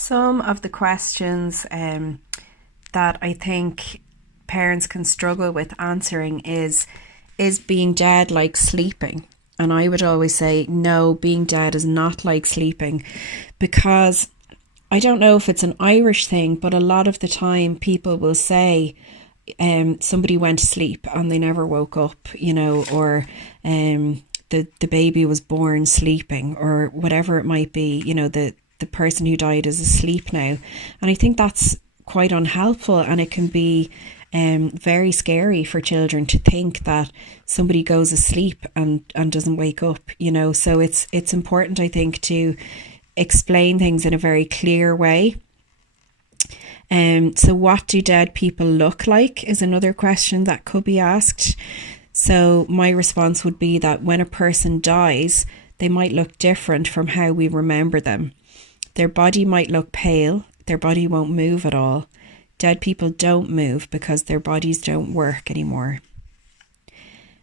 Some of the questions that I think parents can struggle with answering is being dead like sleeping? And I would always say, no, being dead is not like sleeping, because I don't know if it's an Irish thing, but a lot of the time people will say somebody went to sleep and they never woke up, or the baby was born sleeping, or whatever it might be, the person who died is asleep now. And I think that's quite unhelpful, and it can be very scary for children to think that somebody goes asleep and doesn't wake up, So it's important, I think, to explain things in a very clear way. So what do dead people look like is another question that could be asked. So my response would be that when a person dies, they might look different from how we remember them. Their body might look pale, their body won't move at all. Dead people don't move because their bodies don't work anymore.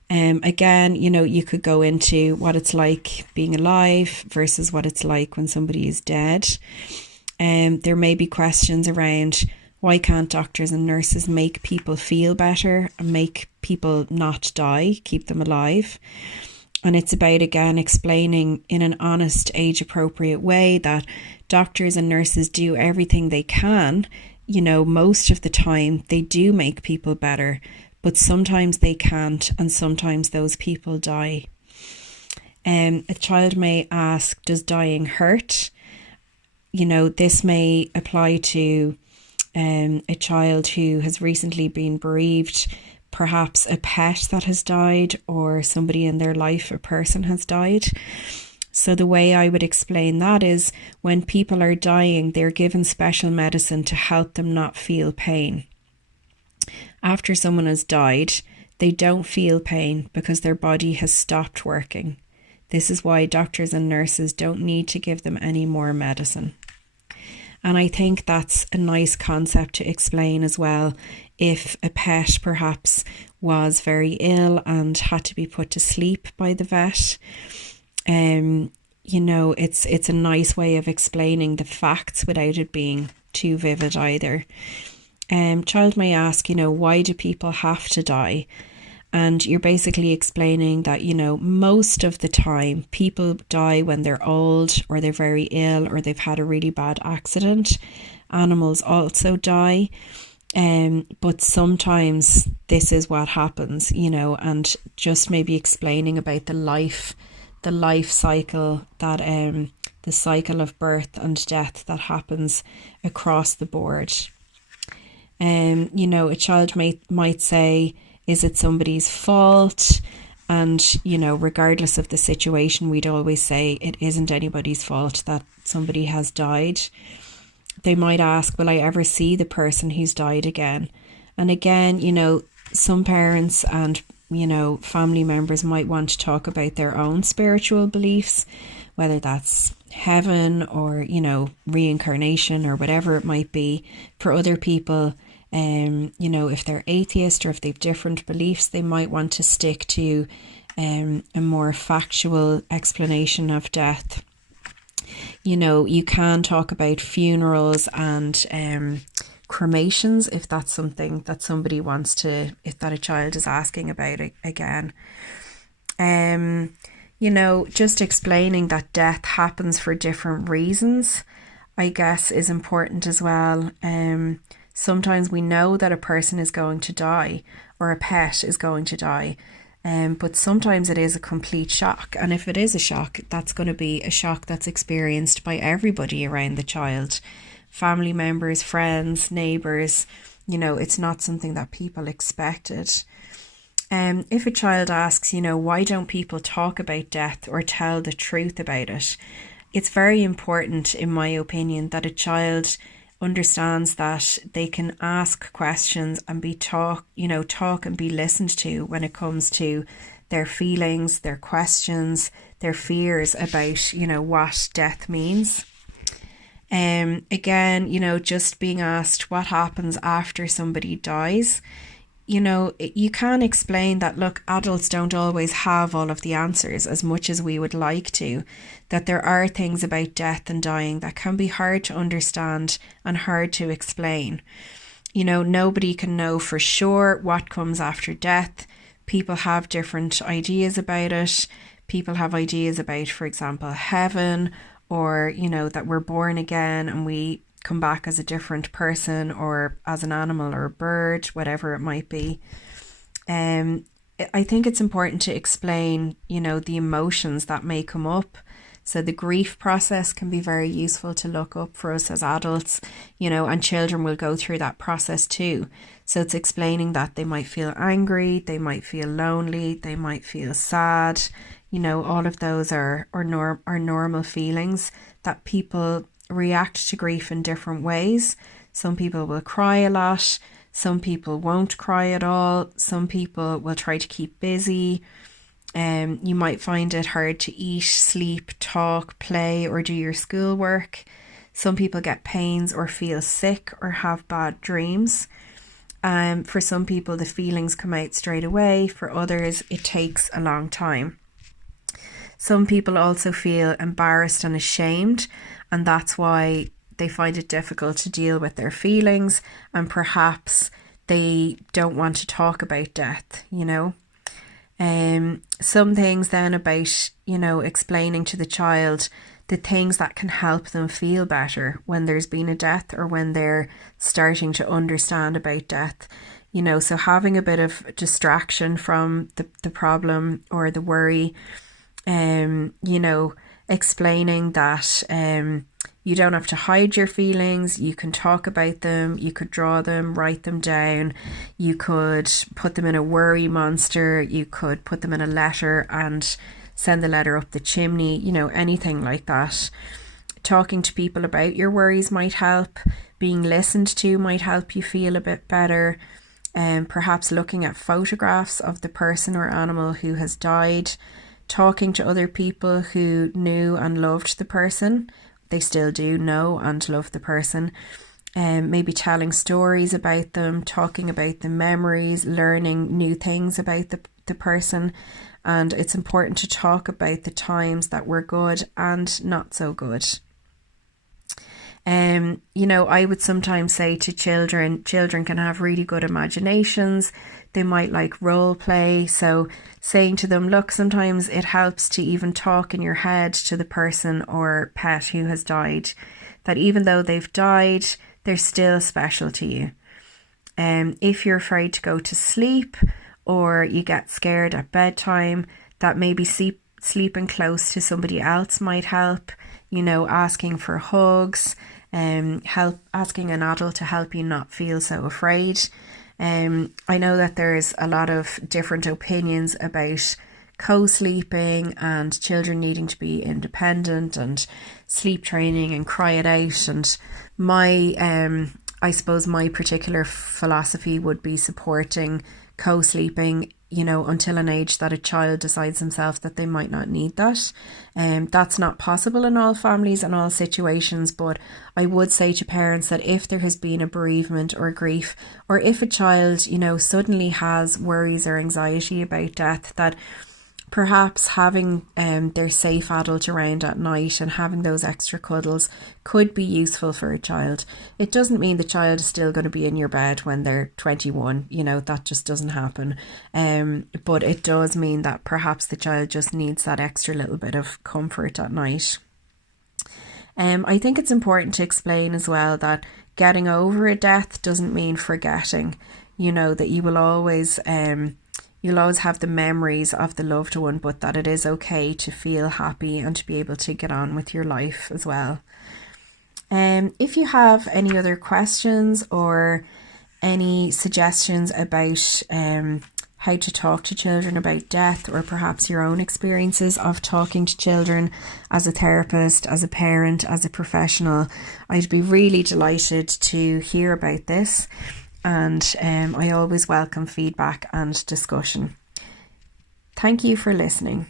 Again, you could go into what it's like being alive versus what it's like when somebody is dead. There may be questions around, why can't doctors and nurses make people feel better and make people not die, keep them alive? And it's about, again, explaining in an honest, age-appropriate way that doctors and nurses do everything they can. Most of the time they do make people better, but sometimes they can't, and sometimes those people die. A child may ask, does dying hurt? This may apply to a child who has recently been bereaved, perhaps a pet that has died, or somebody in their life, a person has died. So the way I would explain that is, when people are dying, they're given special medicine to help them not feel pain. After someone has died, they don't feel pain because their body has stopped working. This is why doctors and nurses don't need to give them any more medicine. And I think that's a nice concept to explain as well. If a pet perhaps was very ill and had to be put to sleep by the vet, it's a nice way of explaining the facts without it being too vivid either. Child may ask, why do people have to die? And you're basically explaining that, most of the time people die when they're old, or they're very ill, or they've had a really bad accident. Animals also die. But sometimes this is what happens, and just maybe explaining about the life cycle, that the cycle of birth and death that happens across the board. A child might say, is it somebody's fault? And, regardless of the situation, we'd always say it isn't anybody's fault that somebody has died. They might ask, will I ever see the person who's died again? And again, some parents and, family members might want to talk about their own spiritual beliefs, whether that's heaven or, reincarnation or whatever it might be. For other people, if they're atheist or if they've different beliefs, they might want to stick to a more factual explanation of death. You can talk about funerals and cremations if that's something that somebody wants to, if that a child is asking about it again. Just explaining that death happens for different reasons, I guess, is important as well. Sometimes we know that a person is going to die, or a pet is going to die, but sometimes it is a complete shock. And if it is a shock, that's going to be a shock that's experienced by everybody around the child. Family members, friends, neighbours, it's not something that people expected. If a child asks, why don't people talk about death or tell the truth about it? It's very important, in my opinion, that a child understands that they can ask questions and talk and be listened to when it comes to their feelings, their questions, their fears about, what death means. Again, just being asked what happens after somebody dies. you can explain that, look, adults don't always have all of the answers as much as we would like to, that there are things about death and dying that can be hard to understand and hard to explain. Nobody can know for sure what comes after death. People have different ideas about it. People have ideas about, for example, heaven, or, that we're born again and we come back as a different person, or as an animal or a bird, whatever it might be. I think it's important to explain, the emotions that may come up. So the grief process can be very useful to look up for us as adults, and children will go through that process too. So it's explaining that they might feel angry, they might feel lonely, they might feel sad. All of those are normal feelings that people react to grief in different ways. Some people will cry a lot, some people won't cry at all, some people will try to keep busy. You might find it hard to eat, sleep, talk, play, or do your schoolwork. Some people get pains or feel sick or have bad dreams. For some people the feelings come out straight away, for others it takes a long time. Some people also feel embarrassed and ashamed, and that's why they find it difficult to deal with their feelings, and perhaps they don't want to talk about death, Some things then about, explaining to the child the things that can help them feel better when there's been a death, or when they're starting to understand about death. So having a bit of distraction from the problem or the worry, explaining that you don't have to hide your feelings, you can talk about them, you could draw them, write them down, you could put them in a worry monster, you could put them in a letter and send the letter up the chimney, anything like that. Talking to people about your worries might help. Being listened to might help you feel a bit better. Perhaps looking at photographs of the person or animal who has died. Talking to other people who knew and loved the person. They still do know and love the person. Maybe telling stories about them, talking about the memories, learning new things about the person. And it's important to talk about the times that were good and not so good. I would sometimes say to children can have really good imaginations. They might like role play. So saying to them, look, sometimes it helps to even talk in your head to the person or pet who has died, that even though they've died, they're still special to you. If you're afraid to go to sleep, or you get scared at bedtime, that maybe sleeping close to somebody else might help. Asking for hugs, asking an adult to help you not feel so afraid. I know that there's a lot of different opinions about co-sleeping and children needing to be independent and sleep training and cry it out. And I suppose my particular philosophy would be supporting co-sleeping, until an age that a child decides themselves that they might not need that. That's not possible in all families and all situations, but I would say to parents that if there has been a bereavement or grief, or if a child, suddenly has worries or anxiety about death, that perhaps having their safe adult around at night and having those extra cuddles could be useful for a child. It doesn't mean the child is still going to be in your bed when they're 21, that just doesn't happen. But it does mean that perhaps the child just needs that extra little bit of comfort at night. I think it's important to explain as well that getting over a death doesn't mean forgetting, that you will always you'll always have the memories of the loved one, but that it is okay to feel happy and to be able to get on with your life as well. If you have any other questions or any suggestions about how to talk to children about death, or perhaps your own experiences of talking to children as a therapist, as a parent, as a professional, I'd be really delighted to hear about this. And I always welcome feedback and discussion. Thank you for listening.